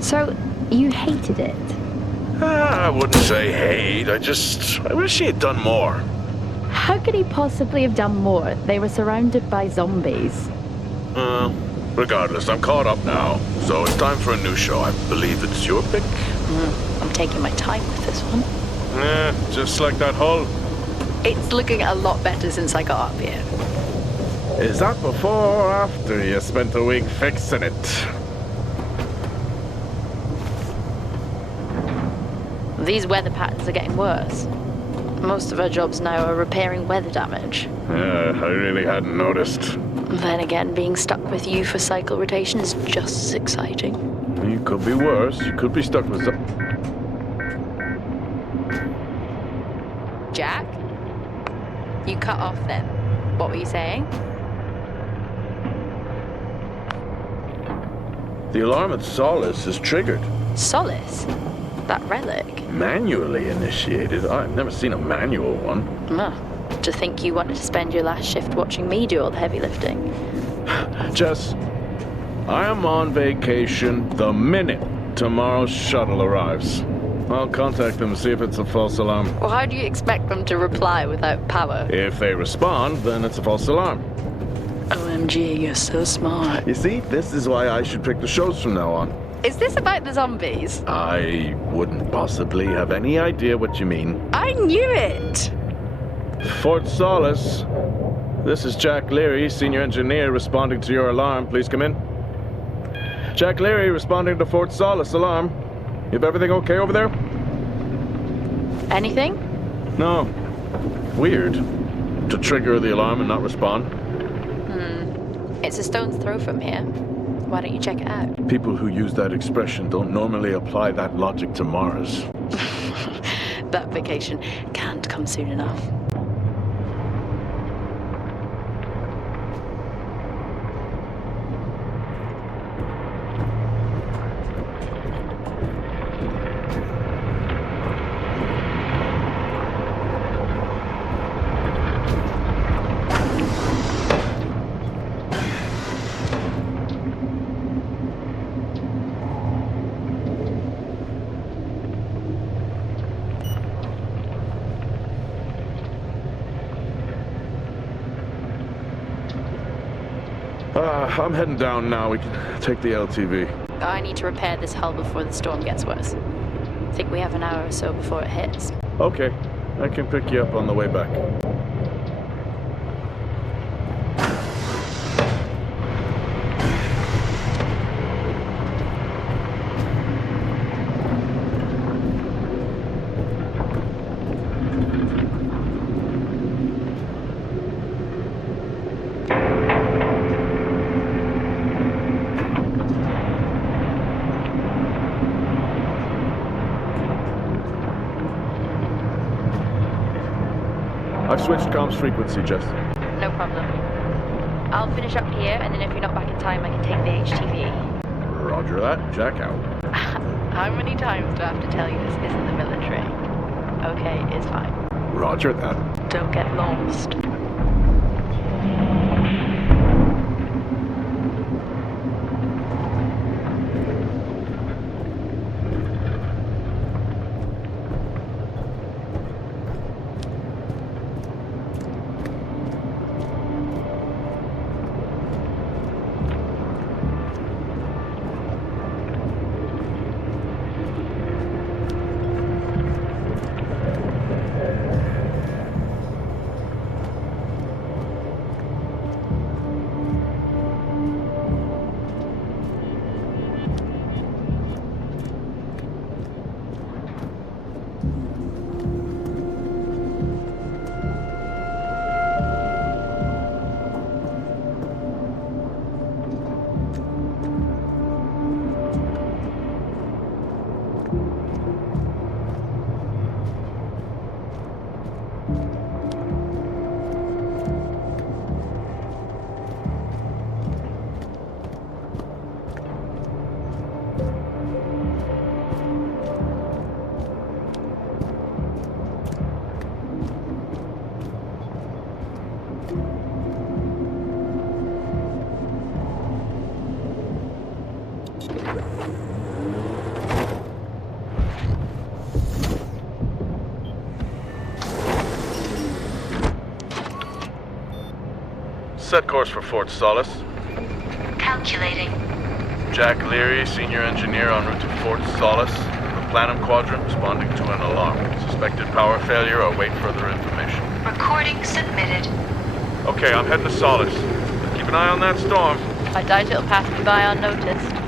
So, you hated it? I wouldn't say hate, I wish he had done more. How could he possibly have done more? They were surrounded by zombies. Regardless, I'm caught up now, so it's time for a new show. I believe it's your pick? I'm taking my time with this one. Just like that hull. It's looking a lot better since I got up here. Is that before or after you spent a week fixing it? These weather patterns are getting worse. Most of our jobs now are repairing weather damage. Yeah, I really hadn't noticed. Then again, being stuck with you for cycle rotation is just as exciting. You could be worse. You could be stuck with some... Jack? You cut off then. What were you saying? The alarm at Solis is triggered. Solis? That relic? Manually initiated? I've never seen a manual one. To think you wanted to spend your last shift watching me do all the heavy lifting. Jess, I am on vacation the minute tomorrow's shuttle arrives. I'll contact them and see if it's a false alarm. Well, how do you expect them to reply without power? If they respond, then it's a false alarm. OMG, you're so smart. You see, this is why I should pick the shows from now on. Is this about the zombies? I wouldn't possibly have any idea what you mean. I knew it! Fort Solis. This is Jack Leary, senior engineer, responding to your alarm. Please come in. Jack Leary, responding to Fort Solis alarm. You have everything okay over there? Anything? No. Weird. To trigger the alarm and not respond. It's a stone's throw from here. Why don't you check it out? People who use that expression don't normally apply that logic to Mars. That vacation can't come soon enough. I'm heading down now. We can take the LTV. I need to repair this hull before the storm gets worse. I think we have an hour or so before it hits. Okay. I can pick you up on the way back. I've switched comms frequency, Jess. No problem. I'll finish up here, and then if you're not back in time, I can take the HTV. Roger that. Jack out. How many times do I have to tell you this isn't the military? Okay, it's fine. Roger that. Don't get lost. Set course for Fort Solis. Calculating. Jack Leary, senior engineer en route to Fort Solis. The Planum Quadrant responding to an alarm. Suspected power failure. Await further information. Recording submitted. Okay, I'm heading to Solis. Keep an eye on that storm. I doubt it'll pass me by unnoticed.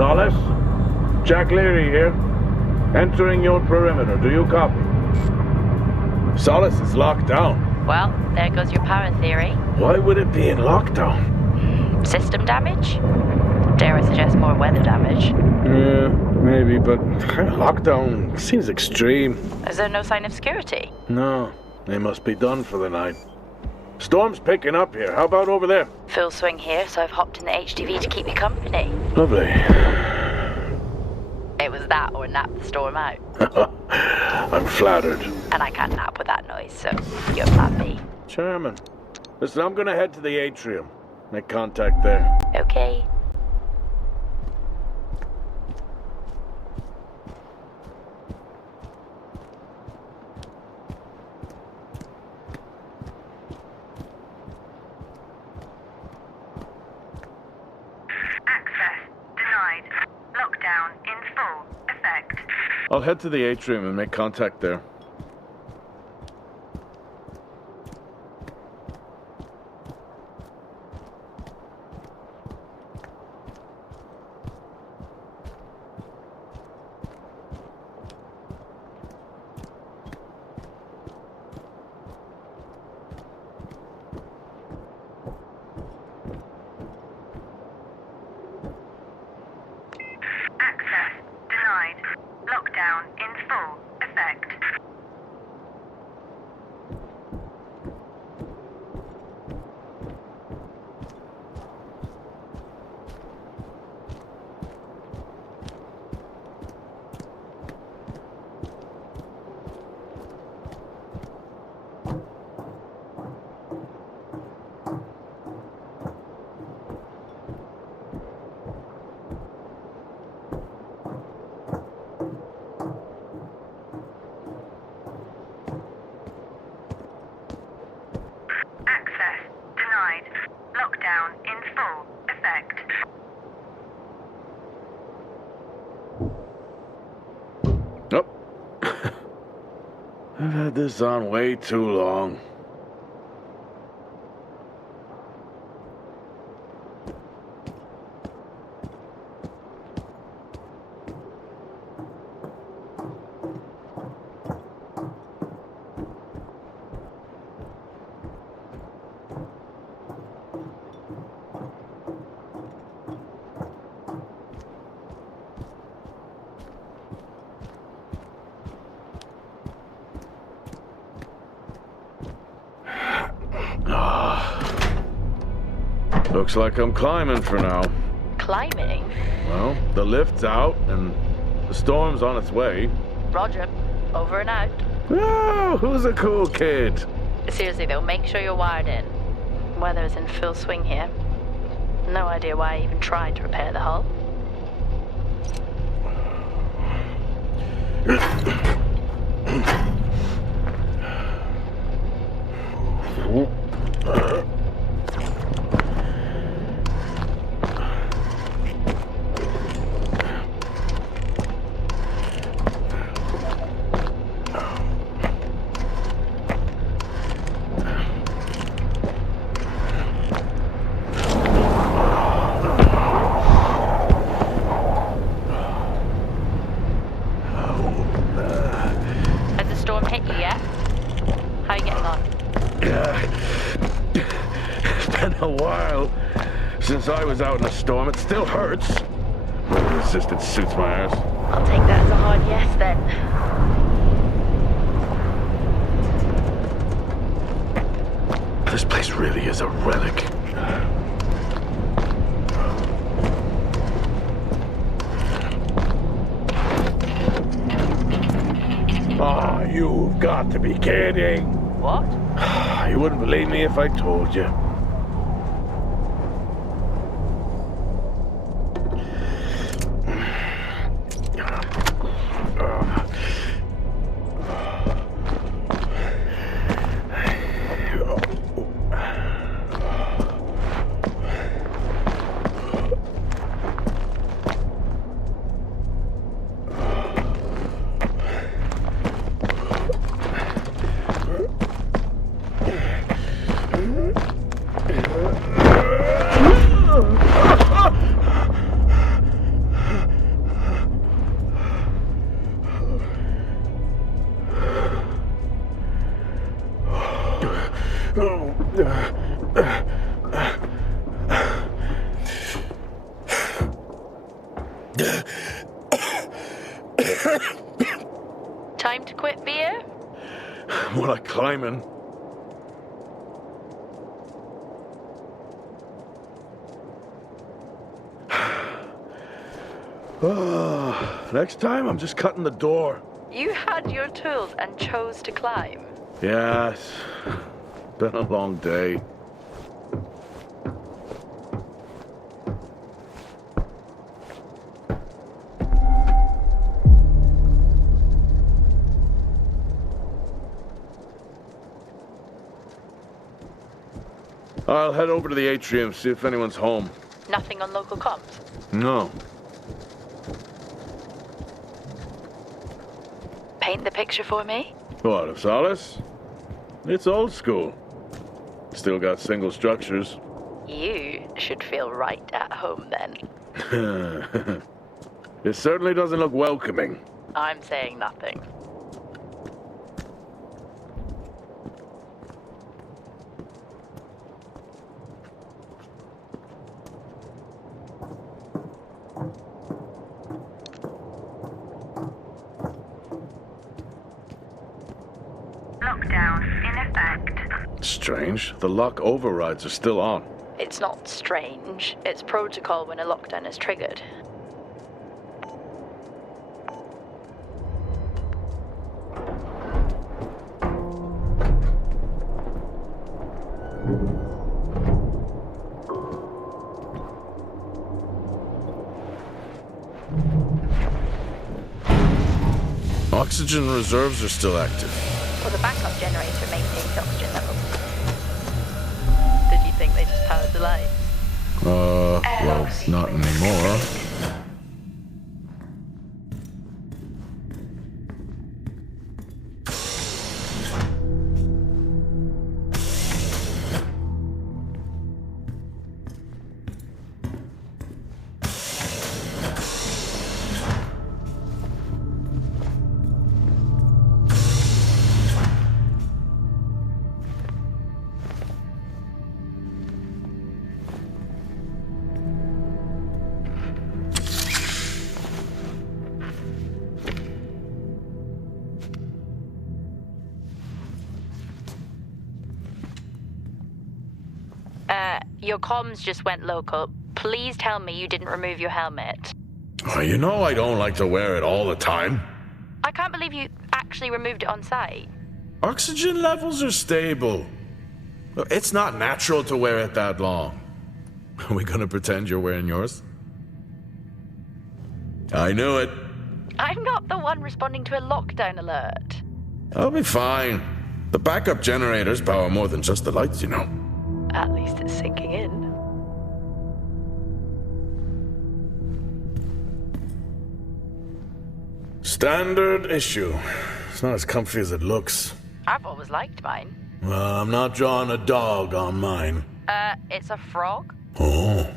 Solis? Jack Leary here. Entering your perimeter. Do you copy? Solis is locked down. Well, there goes your power theory. Why would it be in lockdown? System damage? Dare I suggest more weather damage? Yeah, maybe, but lockdown seems extreme. Is there no sign of security? No, they must be done for the night. Storm's picking up here. How about over there? Full swing here, so I've hopped in the HTV to keep you company. Lovely. It was that or nap the storm out. I'm flattered. And I can't nap with that noise, so you're plan B. Chairman. Listen, I'm gonna head to the atrium. Make contact there. Okay. Access denied. Lockdown in full effect. I'll head to the atrium and make contact there. Access denied. Lockdown in full effect. Access denied. Lockdown in full effect. Oh. I've had this on way too long. Looks like I'm climbing for now. Climbing? Well, the lift's out and the storm's on its way. Roger. Over and out. Oh, who's a cool kid? Seriously though, make sure you're wired in. Weather is in full swing here. No idea why I even tried to repair the hull. Has the storm hit you yet? How are you getting on? It's been a while since I was out in a storm. It still hurts. The resistance suits my ass. I'll take that as a hard yes then. This place really is a relic. Ah, you've got to be kidding. What? You wouldn't believe me if I told you. Time to quit beer? More like climbing. Next time, I'm just cutting the door. You had your tools and chose to climb. Yeah, it's been a long day. I'll head over to the atrium, see if anyone's home. Nothing on local comms? No. Paint the picture for me? What, of Solis? It's old school. Still got single structures. You should feel right at home then. It certainly doesn't look welcoming. I'm saying nothing. Lockdown in effect. Strange. The lock overrides are still on. It's not strange. It's protocol when a lockdown is triggered. Oxygen reserves are still active. Well, the backup generator maintains oxygen levels. Did you think they just powered the lights? Well, not anymore. Your comms just went local. Please tell me you didn't remove your helmet. Oh, you know I don't like to wear it all the time. I can't believe you actually removed it on site. Oxygen levels are stable. It's not natural to wear it that long. Are we gonna pretend you're wearing yours? I knew it. I'm not the one responding to a lockdown alert. I'll be fine. The backup generators power more than just the lights, you know. At least it's sinking in. Standard issue. It's not as comfy as it looks. I've always liked mine. Well, I'm not drawing a dog on mine. It's a frog? Oh.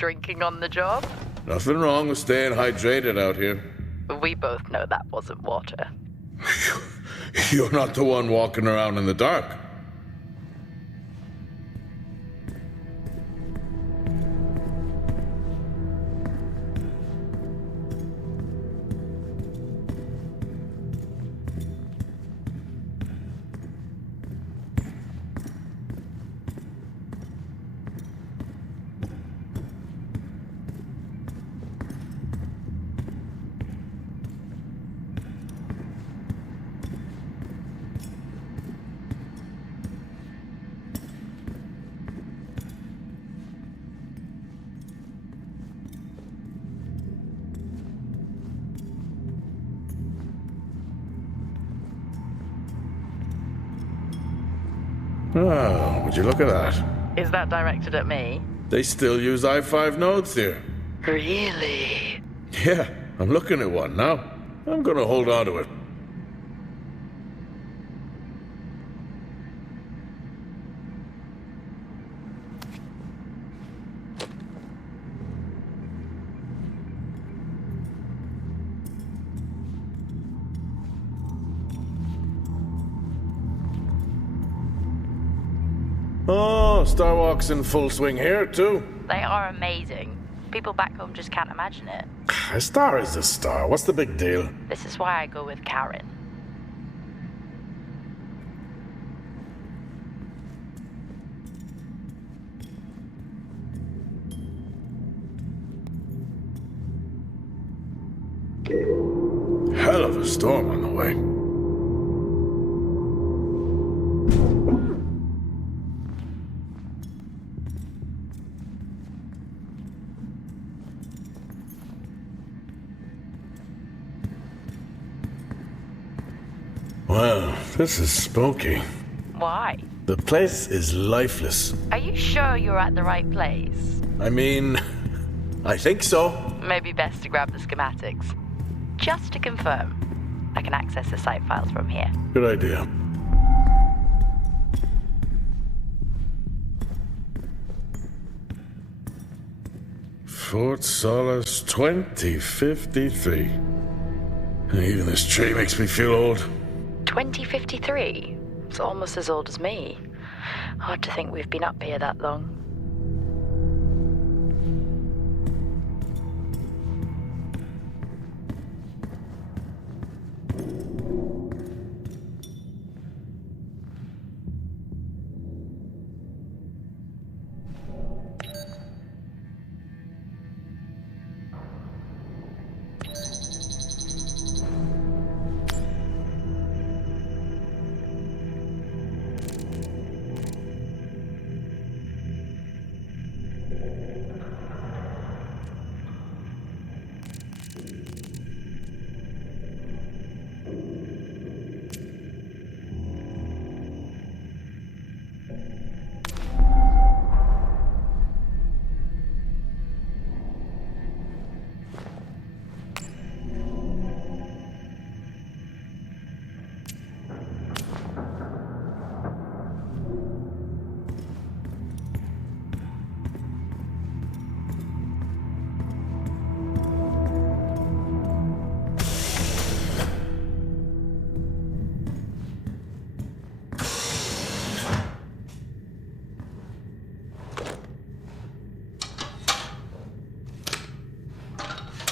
drinking on the job? Nothing wrong with staying hydrated out here. We both know that wasn't water. You're not the one walking around in the dark. Oh, would you look at that? Is that directed at me? They still use i5 nodes here. Really? Yeah, I'm looking at one now. I'm gonna hold on to it. Oh, Starwalk's in full swing here, too. They are amazing. People back home just can't imagine it. A star is a star. What's the big deal? This is why I go with Karen. Hell of a storm on the way. Well, this is spooky. Why? The place is lifeless. Are you sure you're at the right place? I mean, I think so. Maybe best to grab the schematics. Just to confirm, I can access the site files from here. Good idea. Fort Solis 2053. Even this tree makes me feel old. 2053? It's almost as old as me. Hard to think we've been up here that long.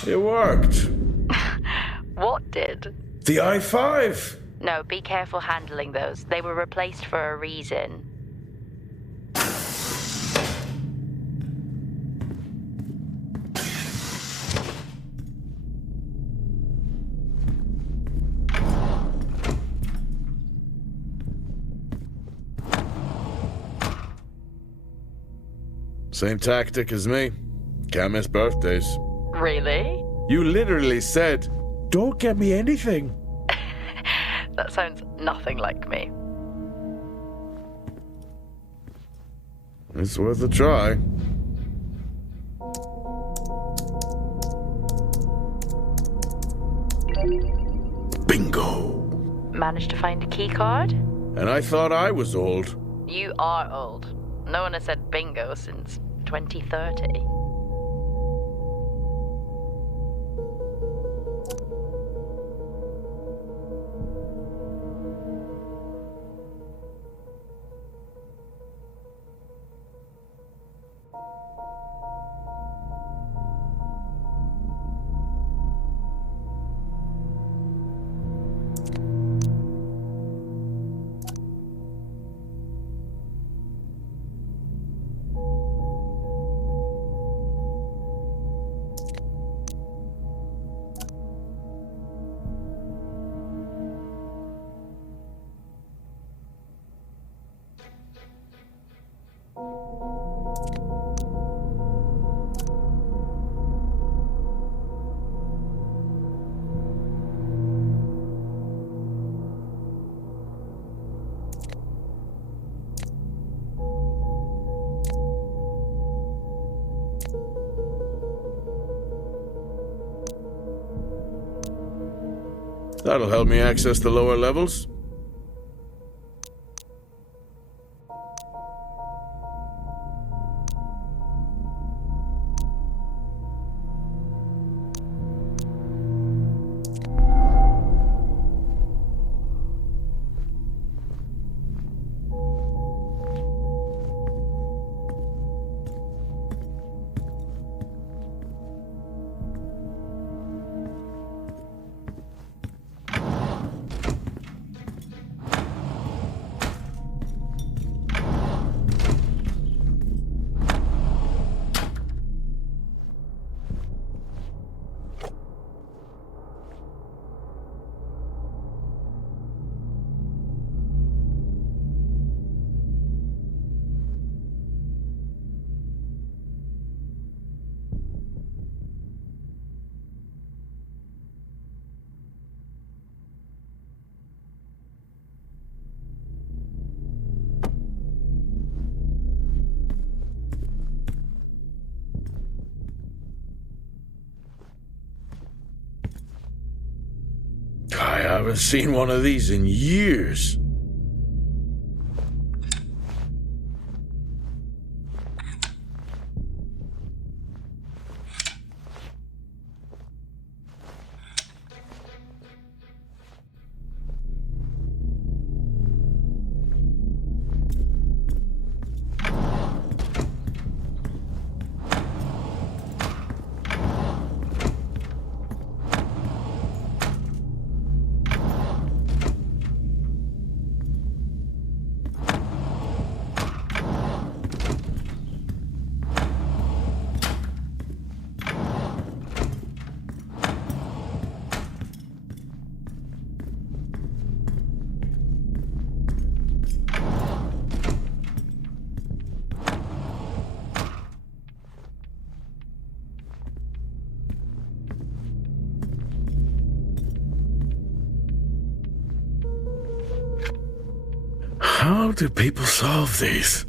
It worked. What did? The i5. No, be careful handling those. They were replaced for a reason. Same tactic as me. Can't miss birthdays. Really? You literally said, "Don't get me anything." That sounds nothing like me. It's worth a try. Bingo. Managed to find a key card? And I thought I was old. You are old. No one has said bingo since 2030. That'll help me access the lower levels. I haven't seen one of these in years. How do people solve these?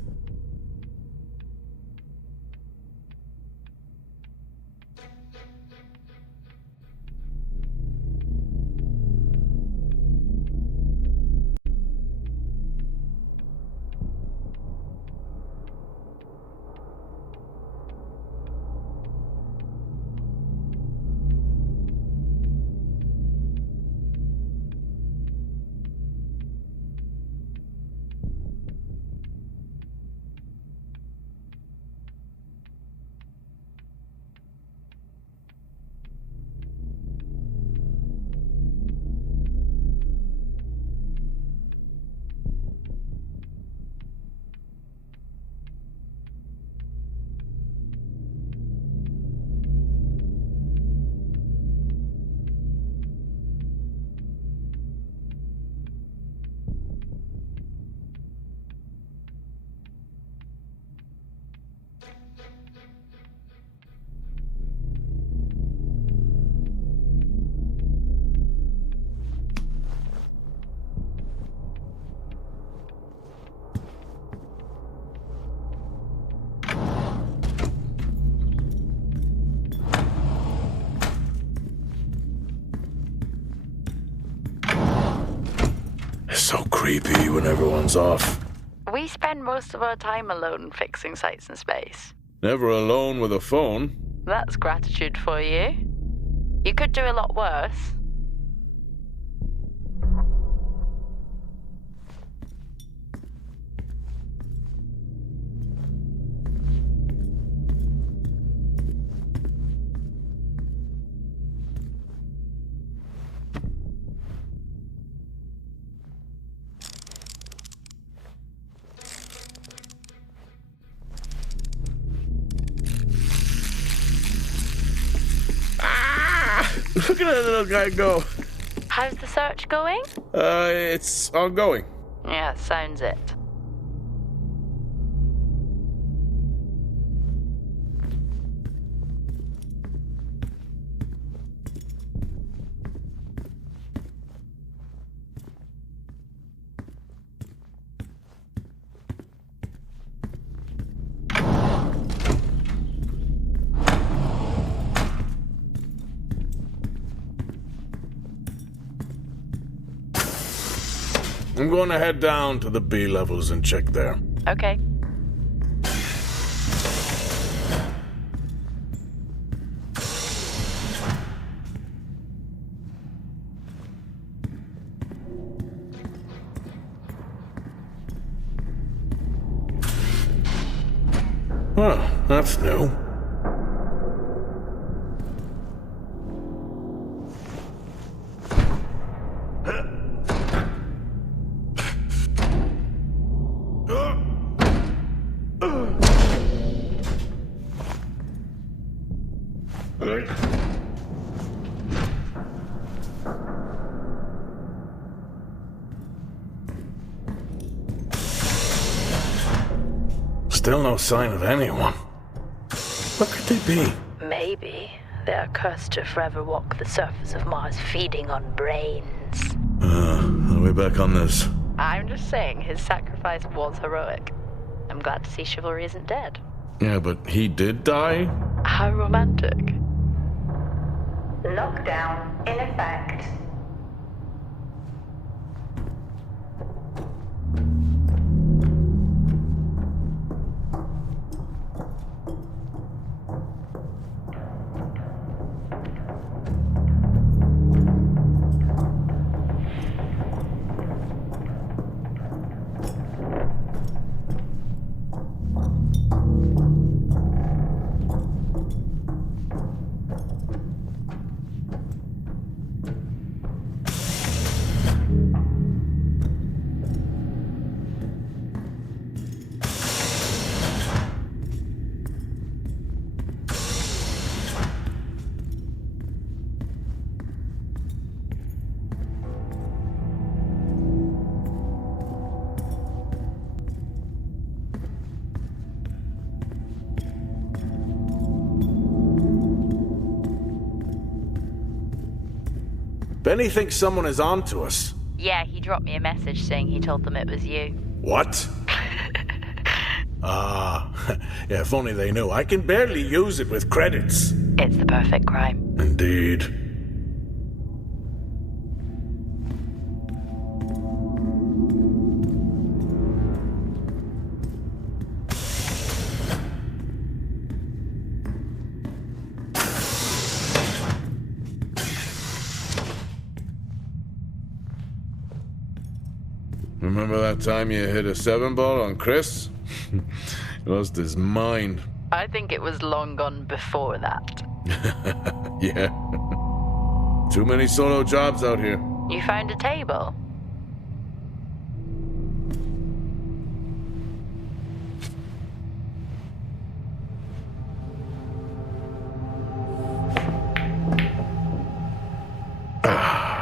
So creepy when everyone's off. We spend most of our time alone fixing sites in space. Never alone with a phone. That's gratitude for you. You could do a lot worse. Look at that little guy go. How's the search going? It's ongoing. Yeah, sounds it. I'm going to head down to the B levels and check there. Okay. Well, that's new. Still no sign of anyone. What could they be? Maybe they're cursed to forever walk the surface of Mars feeding on brains. Are we back on this? I'm just saying his sacrifice was heroic. I'm glad to see chivalry isn't dead. Yeah, but he did die? How romantic. Lockdown in effect. Benny thinks someone is on to us. Yeah, he dropped me a message saying he told them it was you. What? Yeah, if only they knew. I can barely use it with credits. It's the perfect crime. Indeed. Remember that time you hit a 7-ball on Chris? He lost his mind. I think it was long gone before that. Yeah. Too many solo jobs out here. You found a table?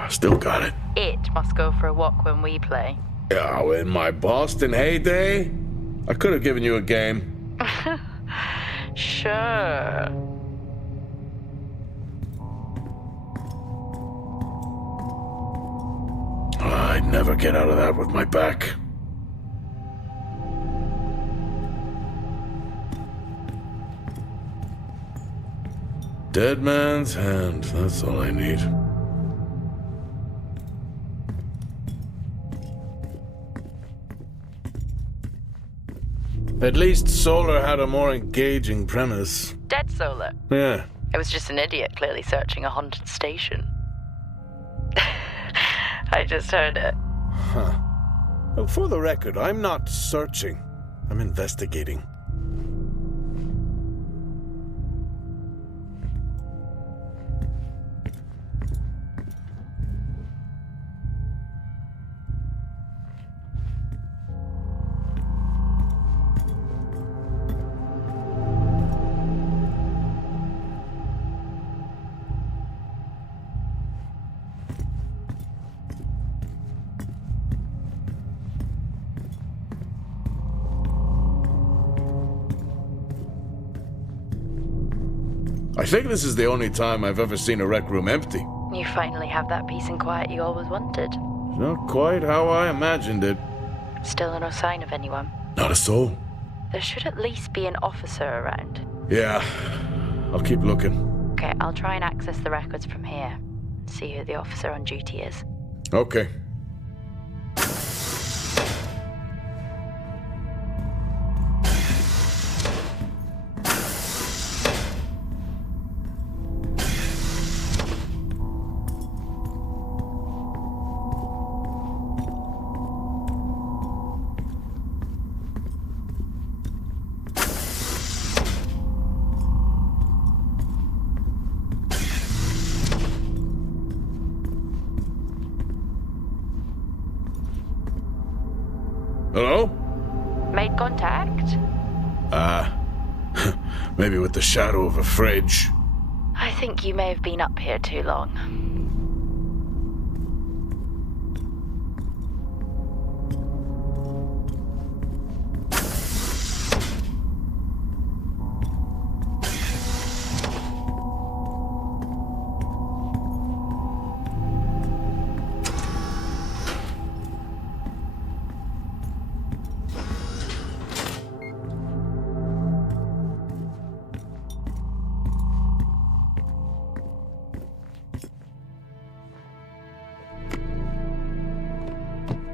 Still got it. It must go for a walk when we play. Oh, in my Boston heyday, I could have given you a game. Sure. I'd never get out of that with my back. Dead man's hand, that's all I need. At least Solar had a more engaging premise. Dead Solar. Yeah. It was just an idiot clearly searching a haunted station. I just heard it. Huh. Well, for the record, I'm not searching. I'm investigating. I think this is the only time I've ever seen a rec room empty. You finally have that peace and quiet you always wanted. Not quite how I imagined it. Still no sign of anyone. Not a soul. There should at least be an officer around. Yeah, I'll keep looking. Okay, I'll try and access the records from here. See who the officer on duty is. Okay. Made contact? Maybe with the shadow of a fridge. I think you may have been up here too long.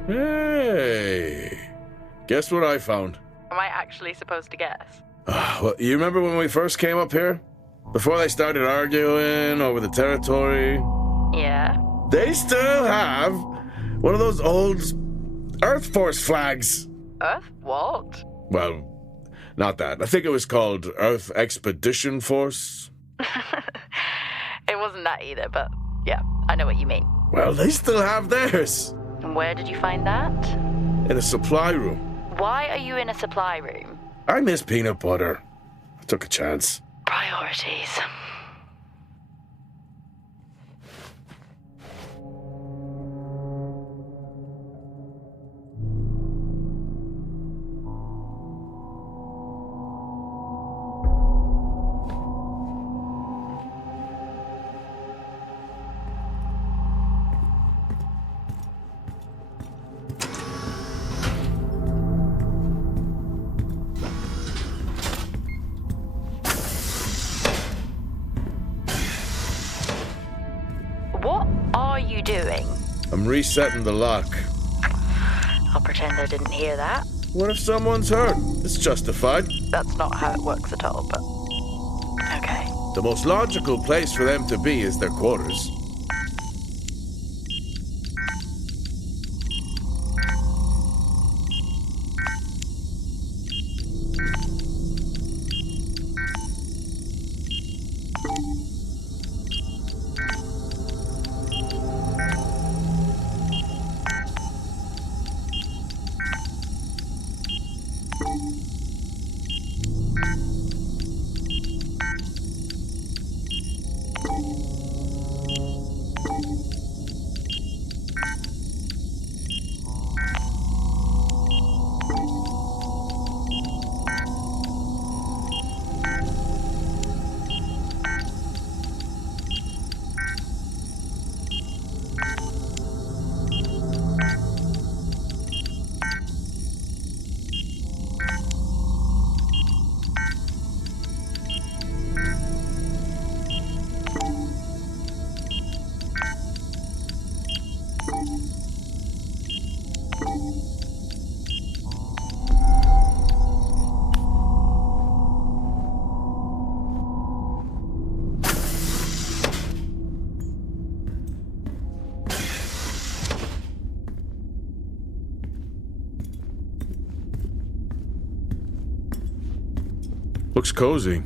Hey, guess what I found? Am I actually supposed to guess? Well, you remember when we first came up here? Before they started arguing over the territory? Yeah. They still have one of those old Earth Force flags. Earth? What? Well, not that. I think it was called Earth Expedition Force. It wasn't that either, but yeah, I know what you mean. Well, they still have theirs. And where did you find that? In a supply room. Why are you in a supply room? I miss peanut butter. I took a chance. Priorities. What are you doing? I'm resetting the lock. I'll pretend I didn't hear that. What if someone's hurt? It's justified. That's not how it works at all, but... Okay. The most logical place for them to be is their quarters. Looks cozy.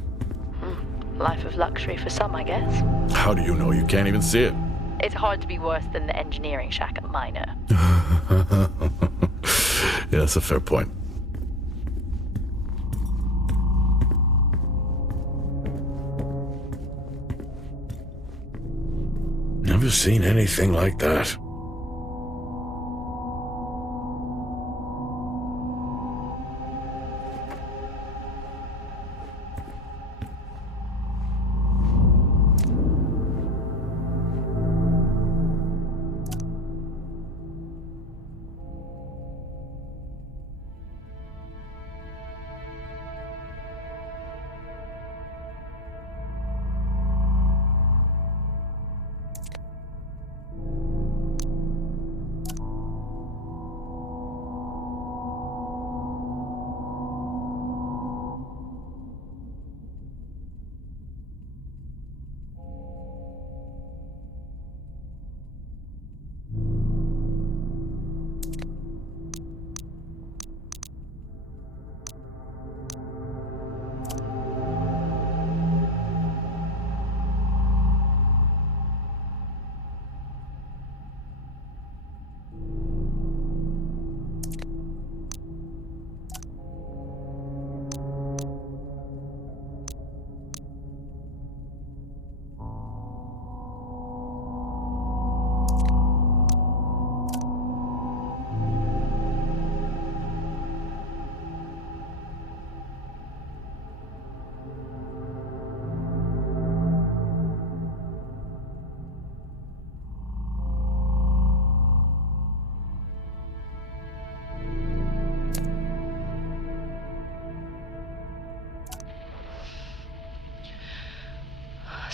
Life of luxury for some, I guess. How do you know? You can't even see it. It's hard to be worse than the engineering shack at Minor. Yeah, that's a fair point. Never seen anything like that.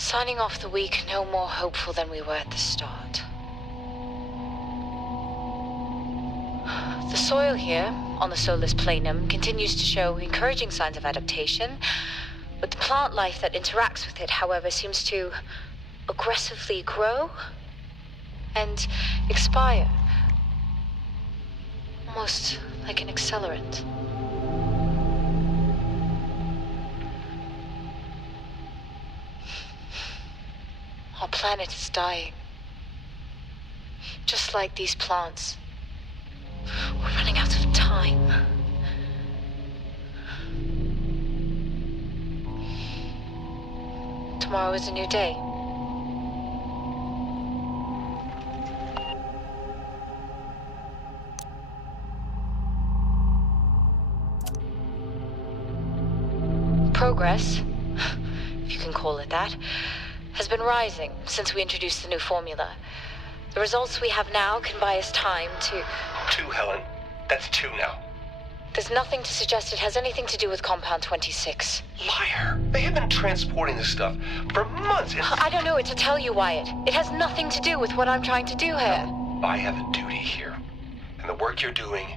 Signing off the week no more hopeful than we were at the start. The soil here, on the Solis Planum, continues to show encouraging signs of adaptation, but the plant life that interacts with it, however, seems to aggressively grow and expire. Almost like an accelerant. Our planet is dying. Just like these plants. We're running out of time. Tomorrow is a new day. Progress, if you can call it that, has been rising since we introduced the new formula. The results we have now can buy us time to... 2, Helen. That's 2 now. There's nothing to suggest it has anything to do with Compound 26. Liar. They have been transporting this stuff for months. I don't know what to tell you, Wyatt. It has nothing to do with what I'm trying to do here. I have a duty here. And the work you're doing,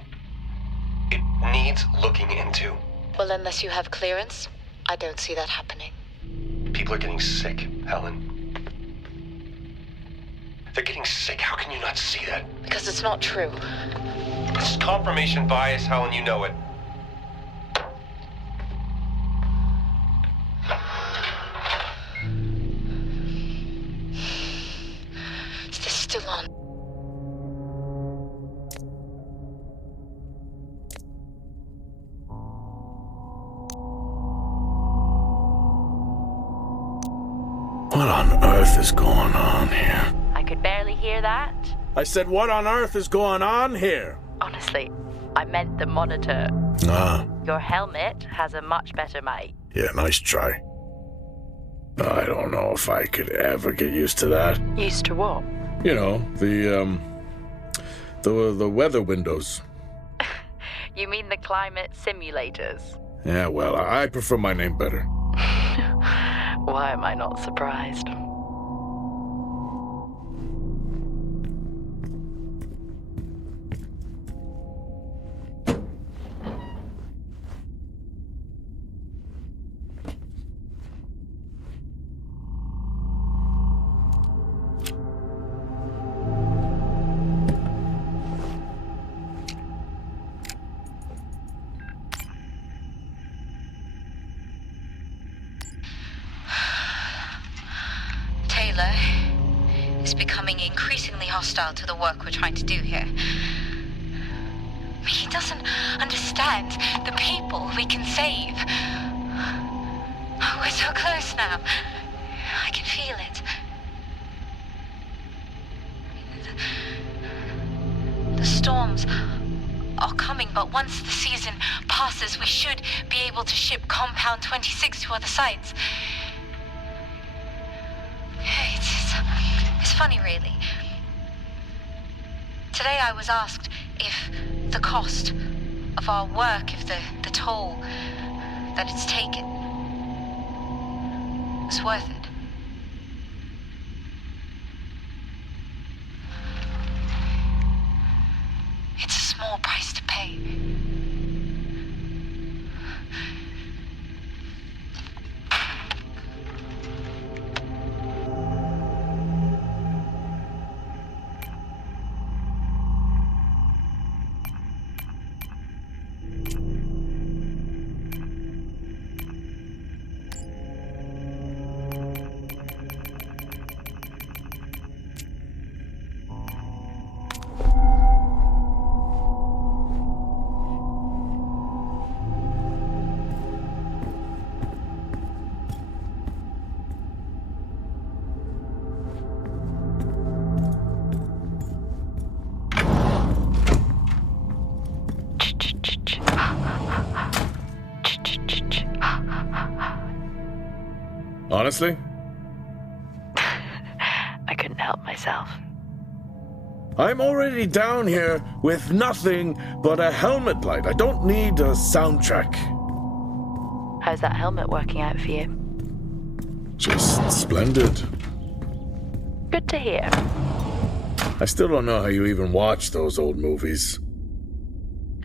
it needs looking into. Well, unless you have clearance, I don't see that happening. People are getting sick, Helen. They're getting sick. How can you not see that? Because it's not true. This is confirmation bias, Helen. You know it. Is this still on? What on earth is going on here? I could barely hear that. I said, what on earth is going on here? Honestly, I meant the monitor. Your helmet has a much better mic. Yeah, nice try. I don't know if I could ever get used to that. Used to what? You know, the weather windows. You mean the climate simulators? Yeah, well, I prefer my name better. Why am I not surprised? Is becoming increasingly hostile to the work we're trying to do here. He doesn't understand the people we can save. We're so close now. I can feel it. The storms are coming, but once the season passes, we should be able to ship Compound 26 to other sites. It's funny, really. Today I was asked if the cost of our work, if the toll that it's taken was worth it. It's a small price to pay. Honestly? I couldn't help myself. I'm already down here with nothing but a helmet light. I don't need a soundtrack. How's that helmet working out for you? Just splendid. Good to hear. I still don't know how you even watch those old movies.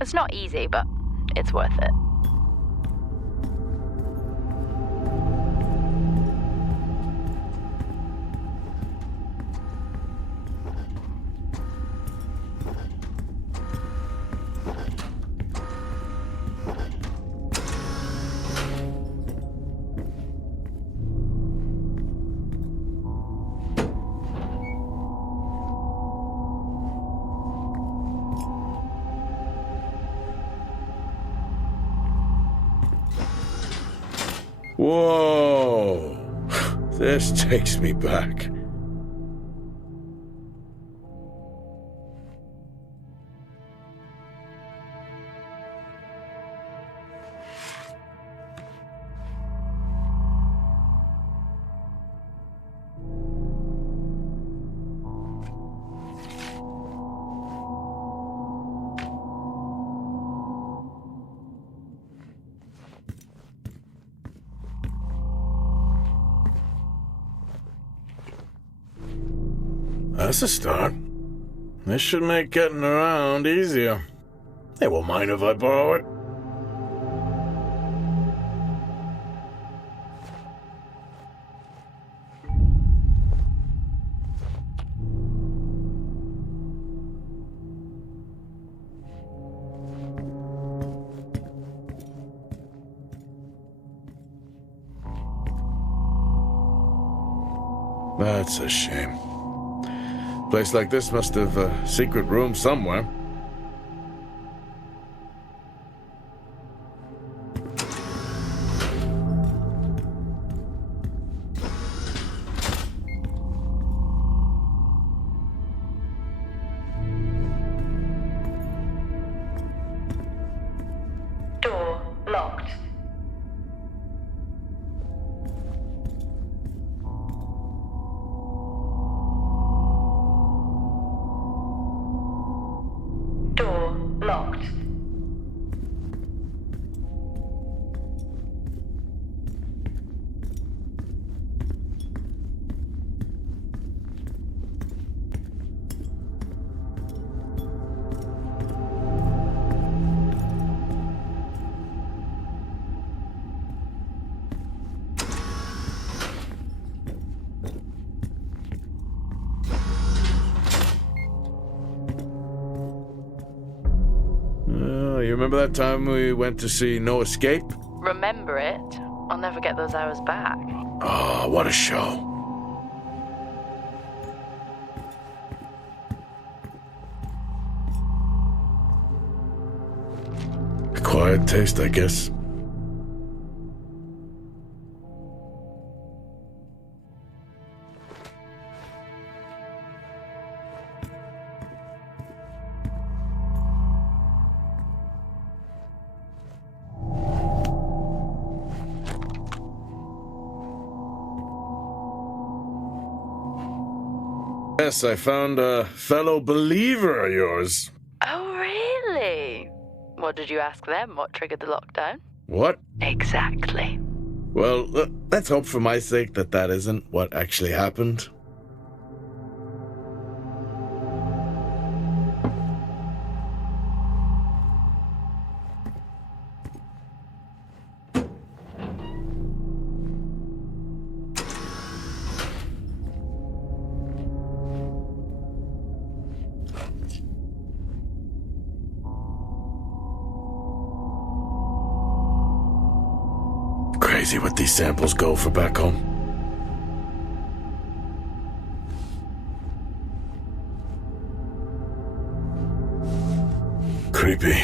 It's not easy, but it's worth it. Whoa! This takes me back. That's a start. This should make getting around easier. They won't mind if I borrow it. That's a shame. Place like this must have a secret room somewhere. Door locked. Door locked. You remember that time we went to see No Escape? Remember it? I'll never get those hours back. Oh, what a show. Acquired taste, I guess. Yes, I found a fellow believer of yours. Oh, really? What did you ask them? What triggered the lockdown? What? Exactly. Well, let's hope for my sake that that isn't what actually happened. Crazy what these samples go for back home. Creepy.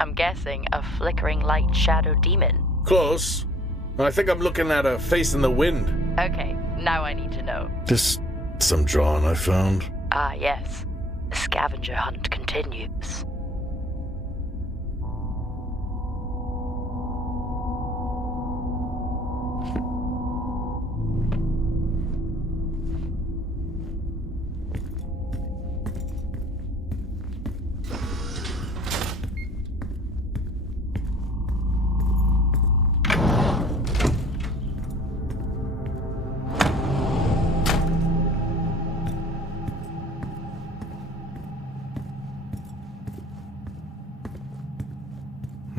I'm guessing a flickering light shadow demon. Close. I think I'm looking at a face in the wind. Okay, now I need to know. This some drawing I found. Ah, yes. The scavenger hunt continues.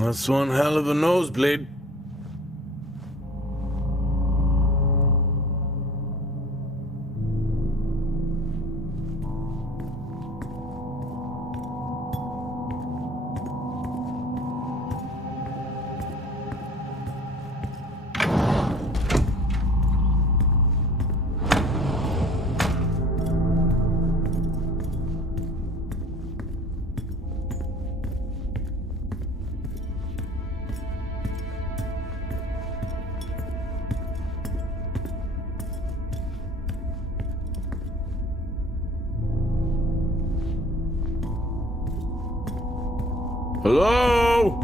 That's one hell of a nosebleed. Hello?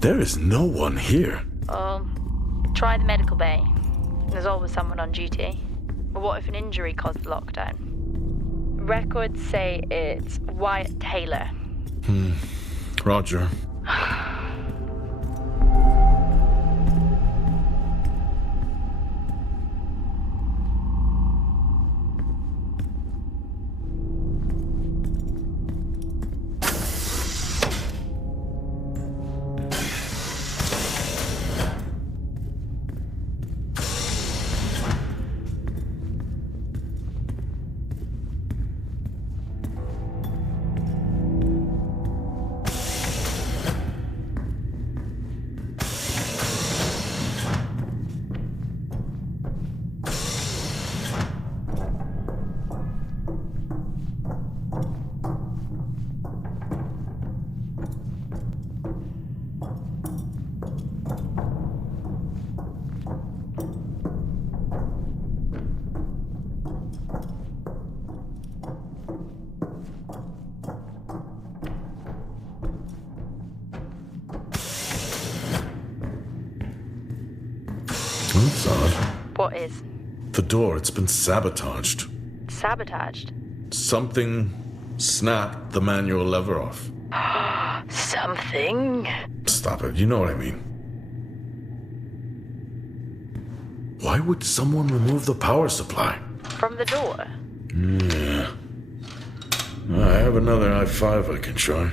There is no one here. Try the medical bay. There's always someone on duty. But what if an injury caused the lockdown? Records say it's Wyatt Taylor. Roger. That's odd. What is? The door, it's been sabotaged. Sabotaged? Something snapped the manual lever off. Something? Stop it, you know what I mean. Why would someone remove the power supply? From the door? Yeah. I have another i5 I can try.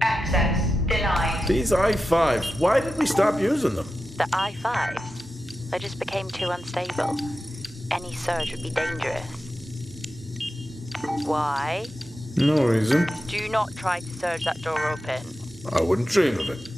Access denied. These i5s, why did we stop using them? The i5s? They just became too unstable. Any surge would be dangerous. Why? No reason. Do not try to surge that door open. I wouldn't dream of it.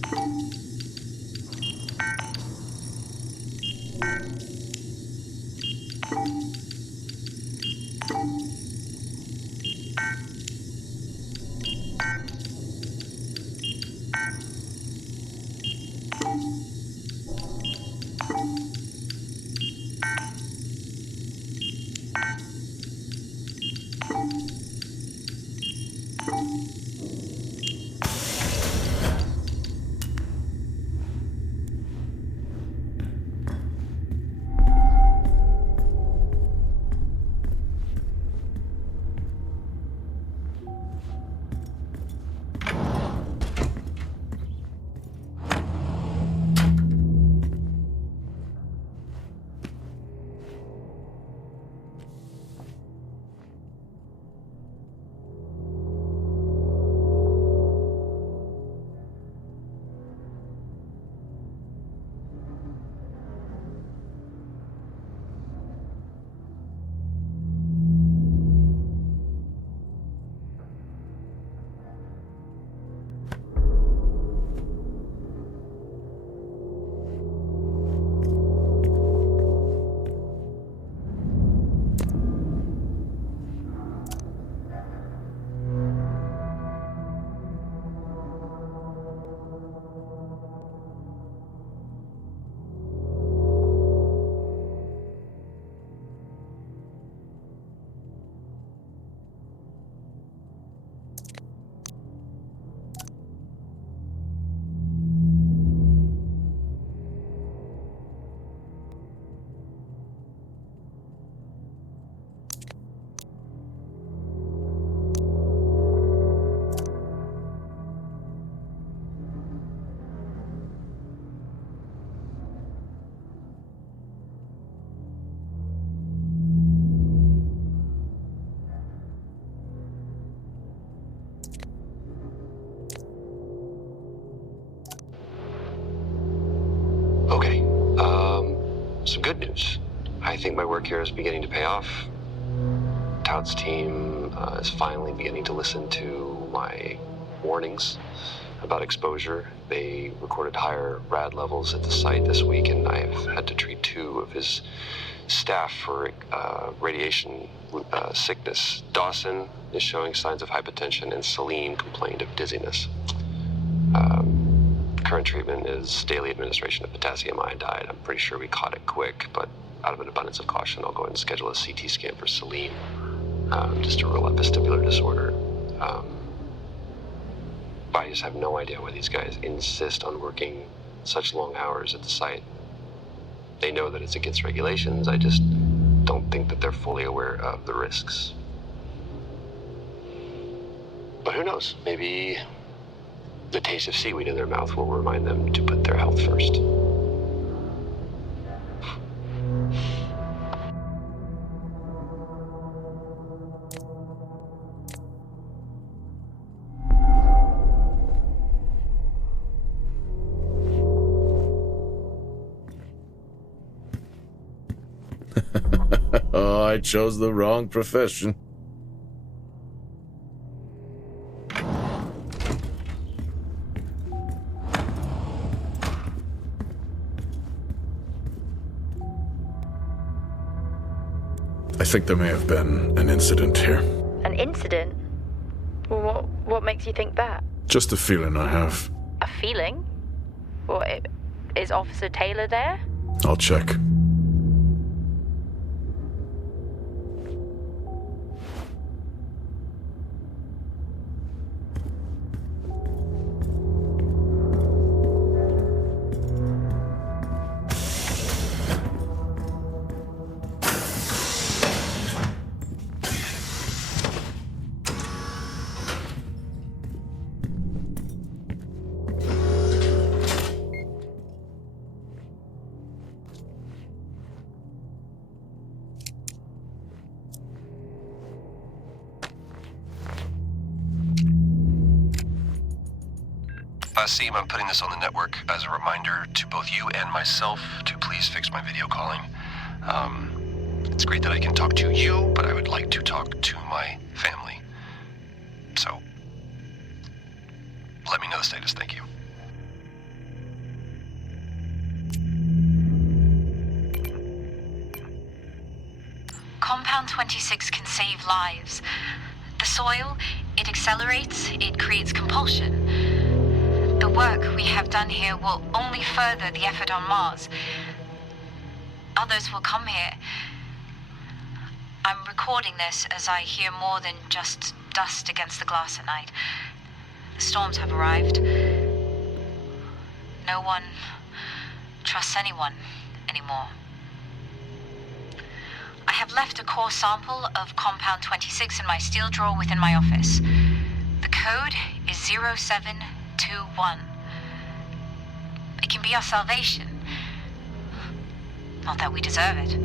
good news. I think my work here is beginning to pay off. Tout's team is finally beginning to listen to my warnings about exposure. They recorded higher rad levels at the site this week, and I've had to treat 2 of his staff for radiation sickness. Dawson is showing signs of hypotension, and Celine complained of dizziness. Current treatment is daily administration of potassium iodide. I'm pretty sure we caught it quick, but out of an abundance of caution, I'll go ahead and schedule a CT scan for Celine, just to rule out vestibular disorder. I just have no idea why these guys insist on working such long hours at the site. They know that it's against regulations. I just don't think that they're fully aware of the risks. But who knows? Maybe the taste of seaweed in their mouth will remind them to put their health first. Oh, I chose the wrong profession. I think there may have been an incident here. An incident? Well, what makes you think that? Just a feeling I have. A feeling? What, is Officer Taylor there? I'll check. Seem, I'm putting this on the network as a reminder to both you and myself to please fix my video calling. It's great that I can talk to you, but I would like to talk to my family. So, let me know the status. Thank you. Compound 26 can save lives. The soil, it accelerates, it creates compulsion. The work we have done here will only further the effort on Mars. Others will come here. I'm recording this as I hear more than just dust against the glass at night. The storms have arrived. No one trusts anyone anymore. I have left a core sample of Compound 26 in my steel drawer within my office. The code is 0721. It can be our salvation. Not that we deserve it.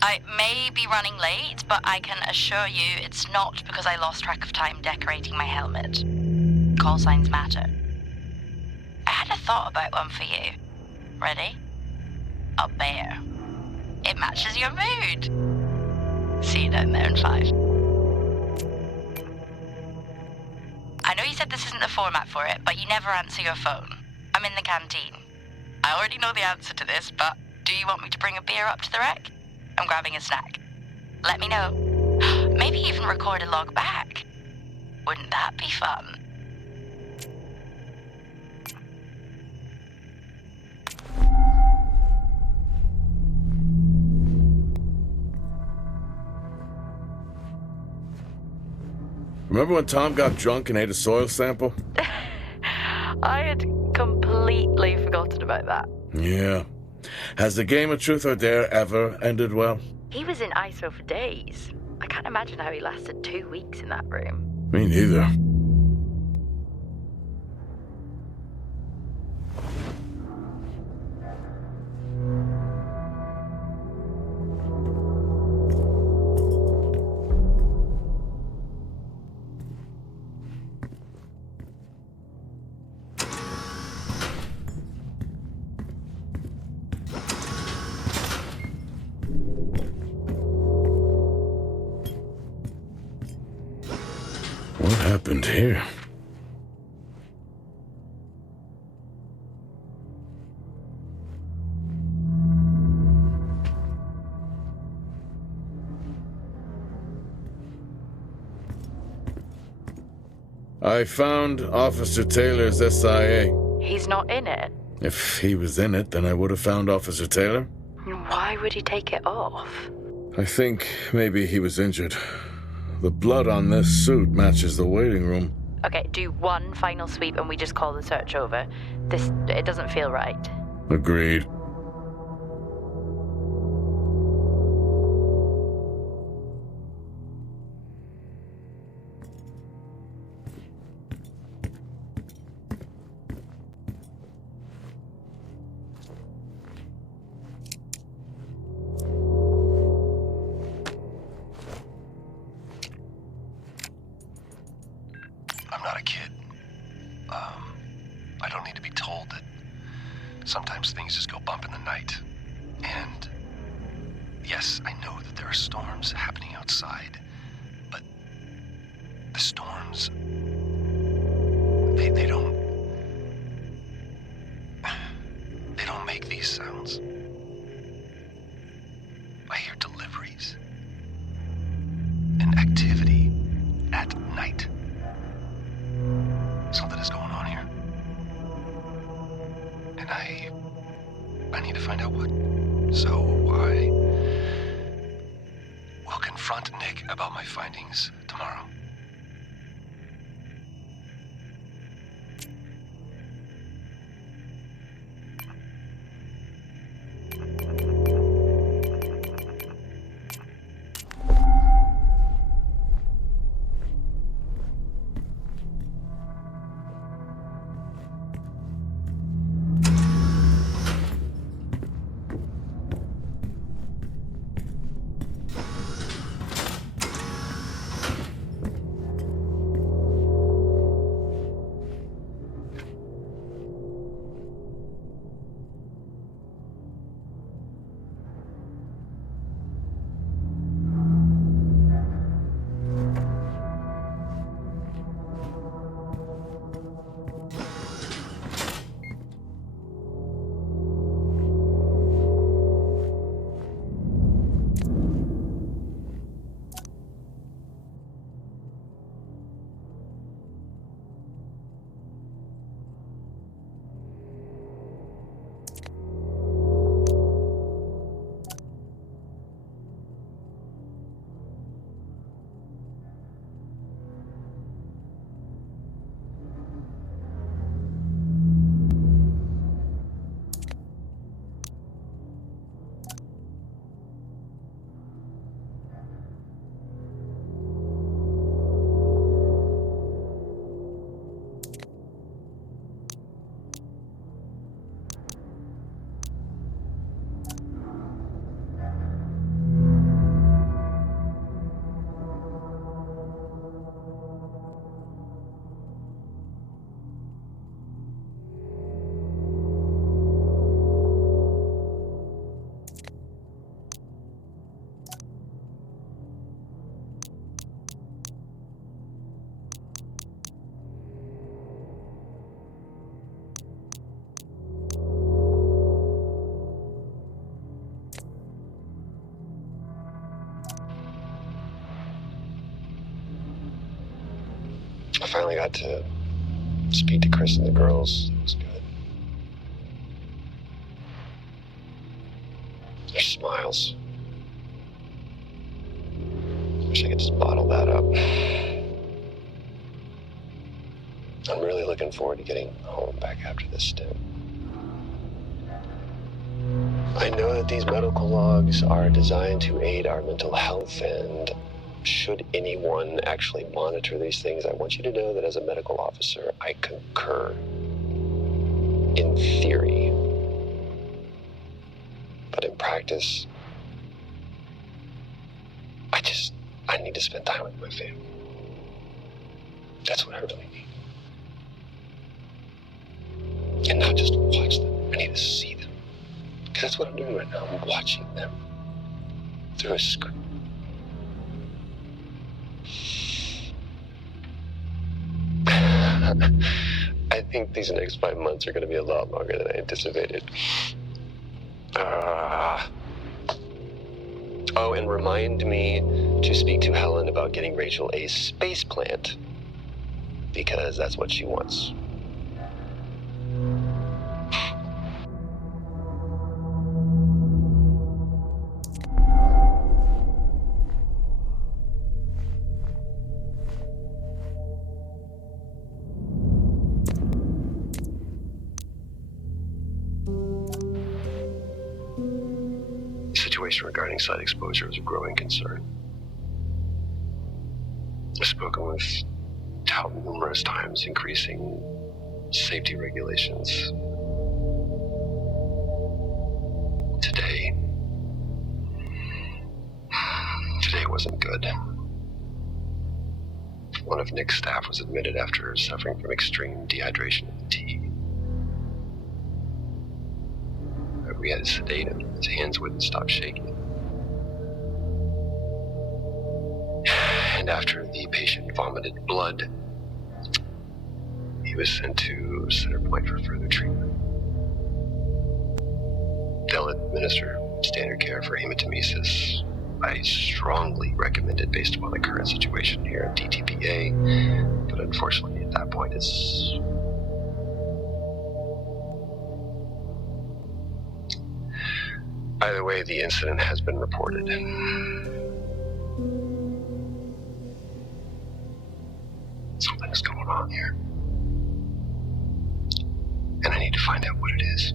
I may be running late, but I can assure you it's not because I lost track of time decorating my helmet. Call signs matter. I had a thought about one for you. Ready? A bear. It matches your mood. See you down there in 5. I know you said this isn't the format for it, but you never answer your phone. I'm in the canteen. I already know the answer to this, but do you want me to bring a beer up to the wreck? I'm grabbing a snack. Let me know. Maybe even record a log back. Wouldn't that be fun? Remember when Tom got drunk and ate a soil sample? I had completely forgotten about that. Yeah. Has the game of truth or dare ever ended well? He was in ISO for days. I can't imagine how he lasted 2 weeks in that room. Me neither. happened here? I found Officer Taylor's SIA. He's not in it. If he was in it, then I would have found Officer Taylor. Why would he take it off? I think maybe he was injured. The blood on this suit matches the waiting room. Okay, do one final sweep and we just call the search over. It doesn't feel right. Agreed. I'm not a kid. I don't need to be told that sometimes things just go bump in the night. And yes, I know that there are storms happening outside, but the storms, they don't make these sounds. I hear deliveries and activity at night. Something is going on here. And I need to find out what. So I will confront Nick about my findings tomorrow. I finally got to speak to Chris and the girls. It was good. Their smiles. Wish I could just bottle that up. I'm really looking forward to getting home back after this stint. I know that these medical logs are designed to aid our mental health, and should anyone actually monitor these things, I want you to know that as a medical officer, I concur. In theory. But in practice, I need to spend time with my family. That's what I really need. And not just watch them, I need to see them. Because that's what I'm doing right now, I'm watching them through a screen. I think these next 5 months are going to be a lot longer than I anticipated. Oh, and remind me to speak to Helen about getting Rachel a space plant, because that's what she wants. The situation regarding site exposure is a growing concern. I've spoken with Talton numerous times, increasing safety regulations. Today wasn't good. One of Nick's staff was admitted after suffering from extreme dehydration and fatigue. We had to sedate him. His hands wouldn't stop shaking. And after the patient vomited blood, he was sent to Center Point for further treatment. They'll administer standard care for hematemesis. I strongly recommend it based upon the current situation here at DTPA, but unfortunately at that point it's... Either way, the incident has been reported. Something's going on here. And I need to find out what it is.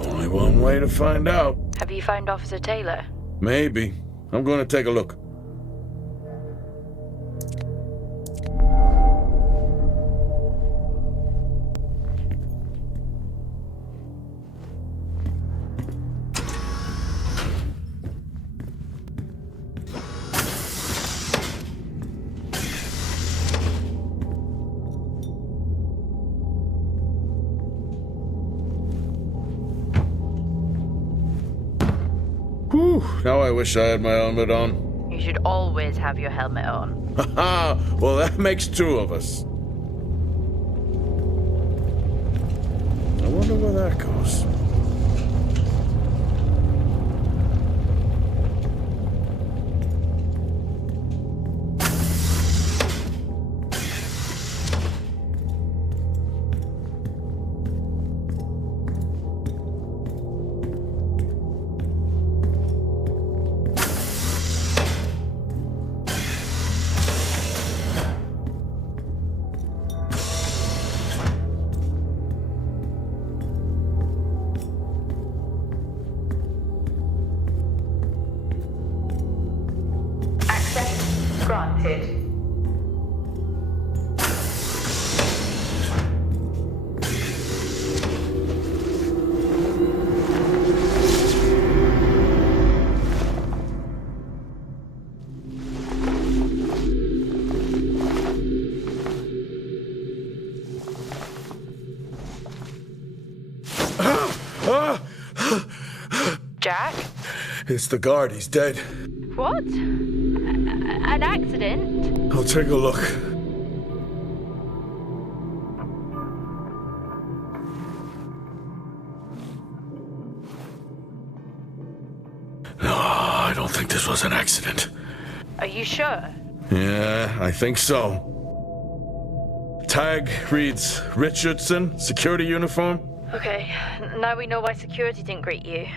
Only one way to find out. Have you found Officer Taylor? Maybe. I'm going to take a look. Whew, now I wish I had my helmet on. You should always have your helmet on. Haha, well that makes two of us. I wonder where that goes. Granted. Jack? It's the guard, he's dead. What? An accident? I'll take a look. No, I don't think this was an accident. Are you sure? Yeah, I think so. Tag reads Richardson, security uniform. Okay, now we know why security didn't greet you.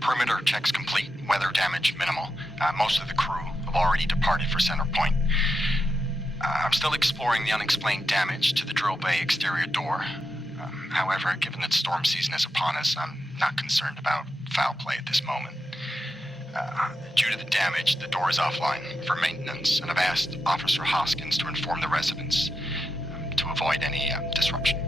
Perimeter checks complete. Weather damage minimal. Most of the crew have already departed for Center Point. I'm still exploring the unexplained damage to the drill bay exterior door. However, given that storm season is upon us, I'm not concerned about foul play at this moment. Due to the damage, the door is offline for maintenance, and I've asked Officer Hoskins to inform the residents to avoid any disruption.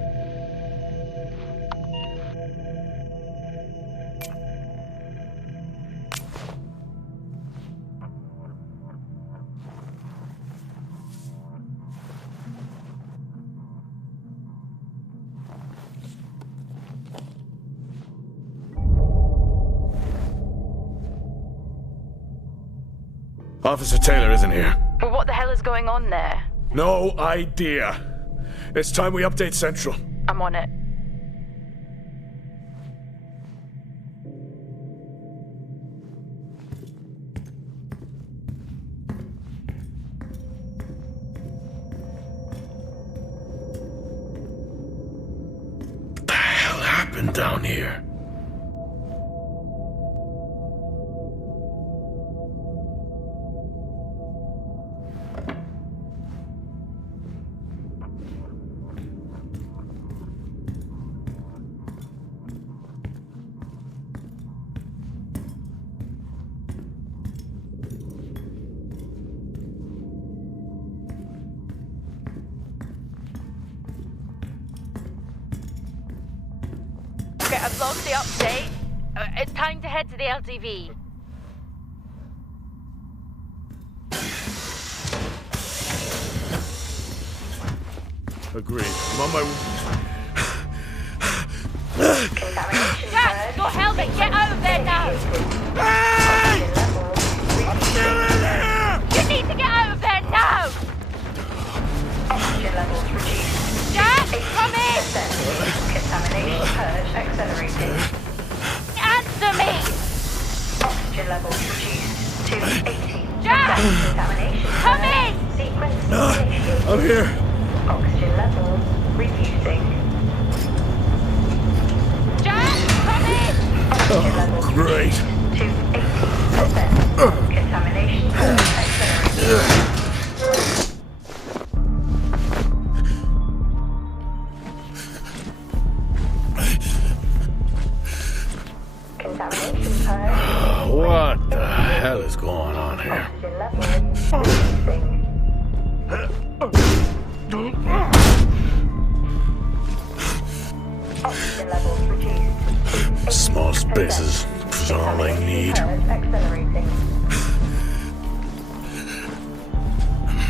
Officer Taylor isn't here. But what the hell is going on there? No idea. It's time we update Central. I'm on it. What the hell happened down here? Okay, I've logged the update. It's time to head to the LTV. Agreed. I'm on my... Jack, your helmet, get out of there now! Hey! I'm still in here! You need to get out of there now! Oxygen levels reduced. Jack, come in! Contamination purge accelerating. Answer me! Oxygen levels reduced to 80%. Jack! Contamination Come purge in! sequence initiated. I'm here. Oxygen levels reducing. Jack, come in! Oxygen levels Great. to 80%. Contamination purge accelerating. Contamination purge. What the hell is going on here? Oxygen levels reducing. Oxygen levels reduced. Small spaces is all I need. Purge accelerating.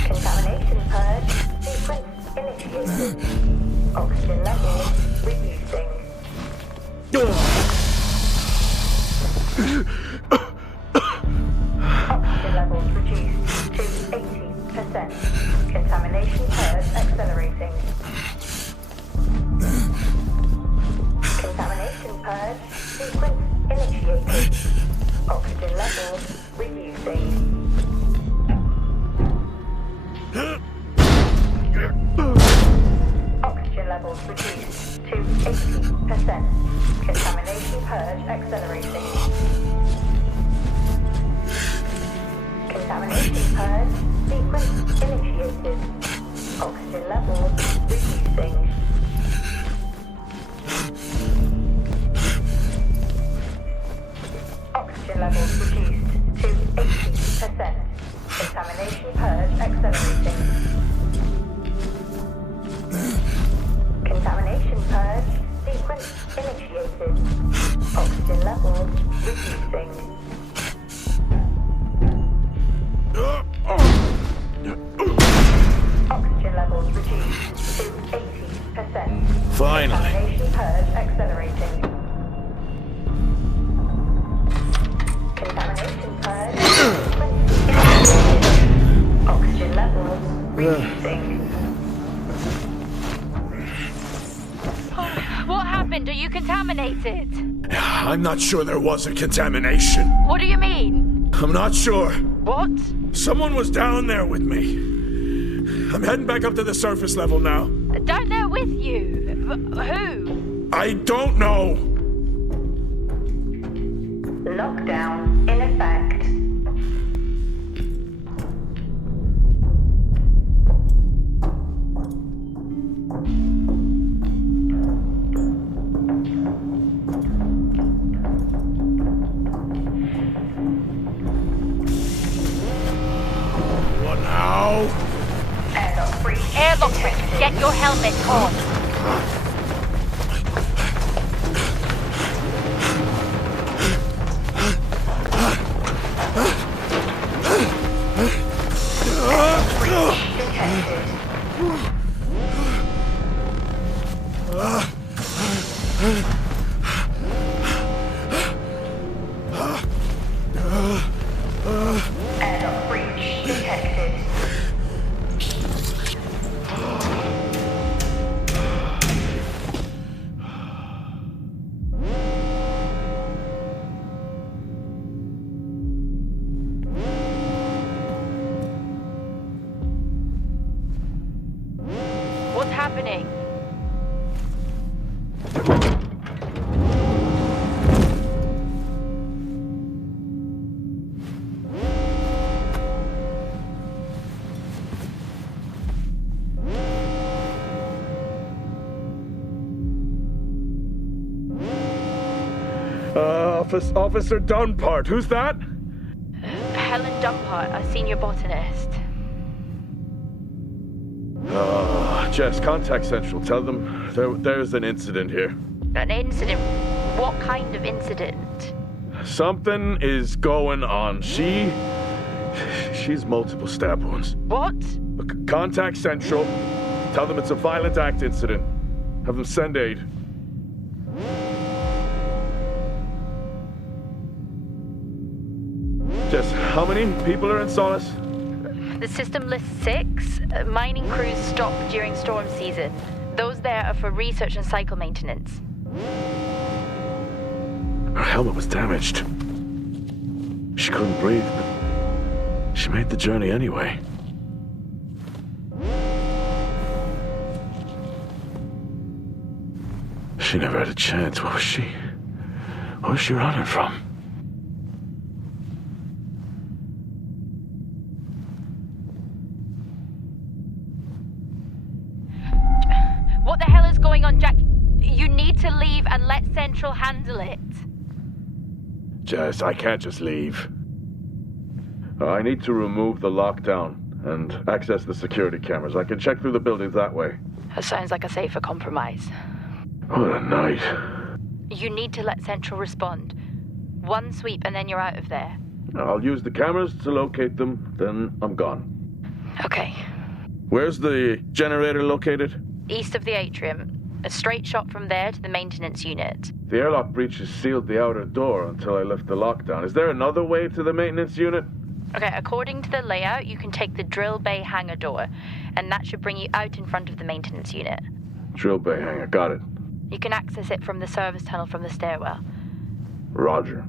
Contamination purge sequence initiated. Oxygen levels reducing. Oxygen levels reduced to 80%. Contamination purge accelerating. Contamination purge sequence initiated. Oxygen levels reducing. Oxygen levels reduced to 80%. Contamination purge accelerating. Contamination purge sequence initiated. Oxygen levels reducing. Oxygen levels reduced to 80%. Contamination purge accelerating. Contamination purge sequence initiated. Oxygen levels reducing. Oxygen levels reduced to 80%. Finally. Contamination purge accelerating. Contamination purge sequence initiated. Oxygen levels reducing. What happened? Are you contaminated? I'm not sure there was a contamination. What do you mean? I'm not sure. What? Someone was down there with me. I'm heading back up to the surface level now. Down there with you? Who? I don't know. Lockdown in effect. airlock bridge. Get your helmet on. Airlock breach detected. What's happening? Officer Dunpart, who's that? Helen Dumpart, a senior botanist. Jess, contact Central. Tell them there's an incident here. An incident? What kind of incident? Something is going on. She's multiple stab wounds. What? Contact Central. Tell them it's a violent act incident. Have them send aid. Jess, how many people are in Solis? The system lists 6. Mining crews stop during storm season. Those there are for research and cycle maintenance. Her helmet was damaged. She couldn't breathe, but she made the journey anyway. She never had a chance. What was she running from? What the hell is going on, Jack? You need to leave and let Central handle it. Jess, I can't just leave. I need to remove the lockdown and access the security cameras. I can check through the buildings that way. That sounds like a safer compromise. What a night. You need to let Central respond. One sweep and then you're out of there. I'll use the cameras to locate them, then I'm gone. Okay. Where's the generator located? East of the atrium. A straight shot from there to the maintenance unit. The airlock breaches sealed the outer door until I lift the lockdown. Is there another way to the maintenance unit? Okay, according to the layout, you can take the drill bay hangar door, and that should bring you out in front of the maintenance unit. Drill bay hangar, got it. You can access it from the service tunnel from the stairwell. Roger.